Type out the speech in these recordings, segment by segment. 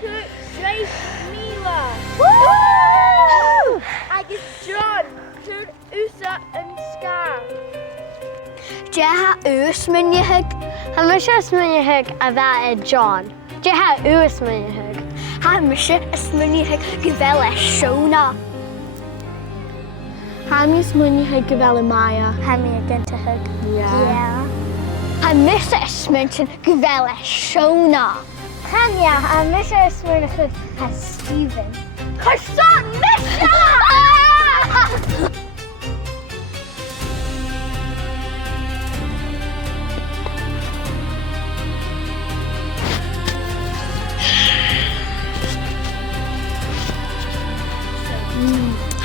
Trace Mila. Woo! Agus John, Tur Usa and Scar. Jeha Usmunihug. Hamisha Usmunihug about John. Jeha Usmunihug. Hamisha Usmunihug Gavella Shona. Hamis Munihug Gavella Maya. Hami Agentahug. Yeah. Hamisha Usmunihug Gavella Shona. Hanya, Hamisha Usmunihug has Stephen. Hassan Misha!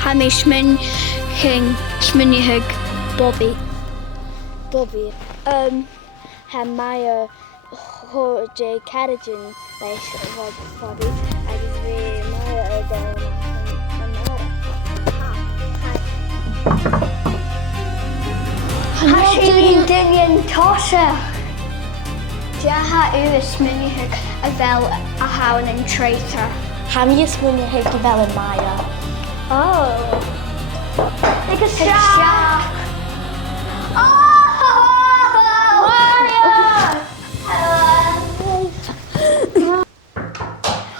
Hamishman King Shmunihug Bobby. Bobby. Hamaya Ho J Carrigan Bobby. I just read Maya Hashing Dillian Tosha. Jaha Usmunihug Avel Ahawan and Traitor. Hamis Munihug Gavella Maya. Oh. Take a shot. shot. Oh! Mario!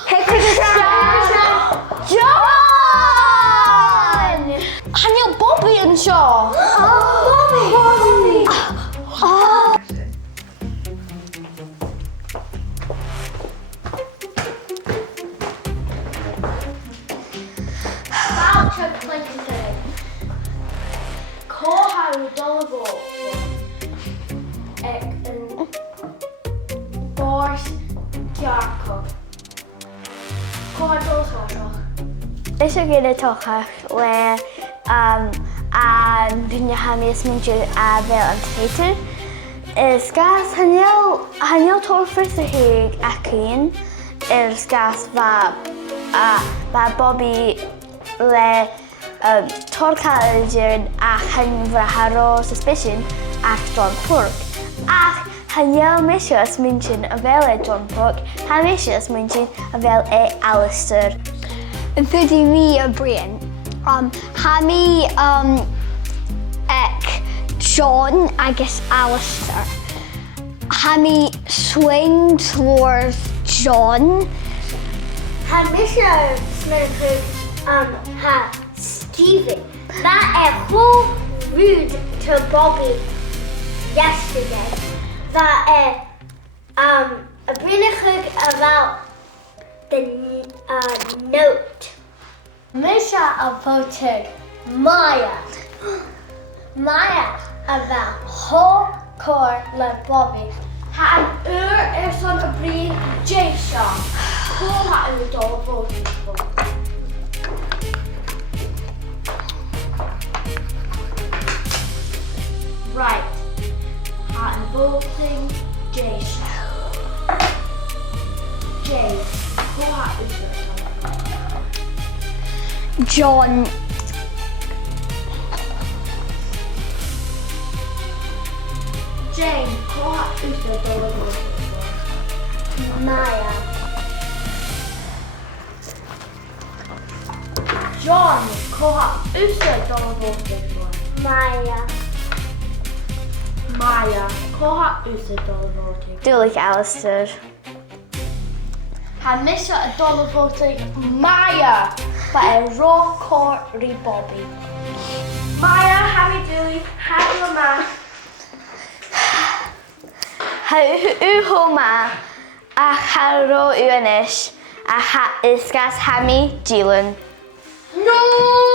Take a shot. John! Hanya Bobby and Shaw. Bobby! Oh! Kohan Dolabo. Boris Jacob. Kohan Dolabo. Is er gyda tochach le a dwi'n hamis mynd i'r fel yn teitr. Sgas hanyl torffwrs y hig ac un sgas fa Bobby le torcalger ac hynfra haro suspicion ac John Pork. Ac hanyl misios mynd i'n fel e John Pork, hamisios mynd i'n fel e Alistair. Fyddi mi o Brian. Hami ec John agus Alistair. Hami swing towards John. Hamisha Smithig ha Stephen. That whole rude to Bobby yesterday. That a brinachig about the note. Misha voted Maya. Maya about whole core like Bobby. Han son y bryd Jason. Kohan yw Dolabo. Right. Han voting Jason. Jay. Kohan yw John. Jane, kohan yw Dolabo. Maya. John, kohan yw Dolabo. Maya. Maya, kohan yw Dolabo. Do like Alistair. Hamisha a Dolabo Maya. By a raw core Bobby. Maya, Hammy Dewey, Hammy Ma. Homa a haro uanish a isgas Hammy Dylan. No!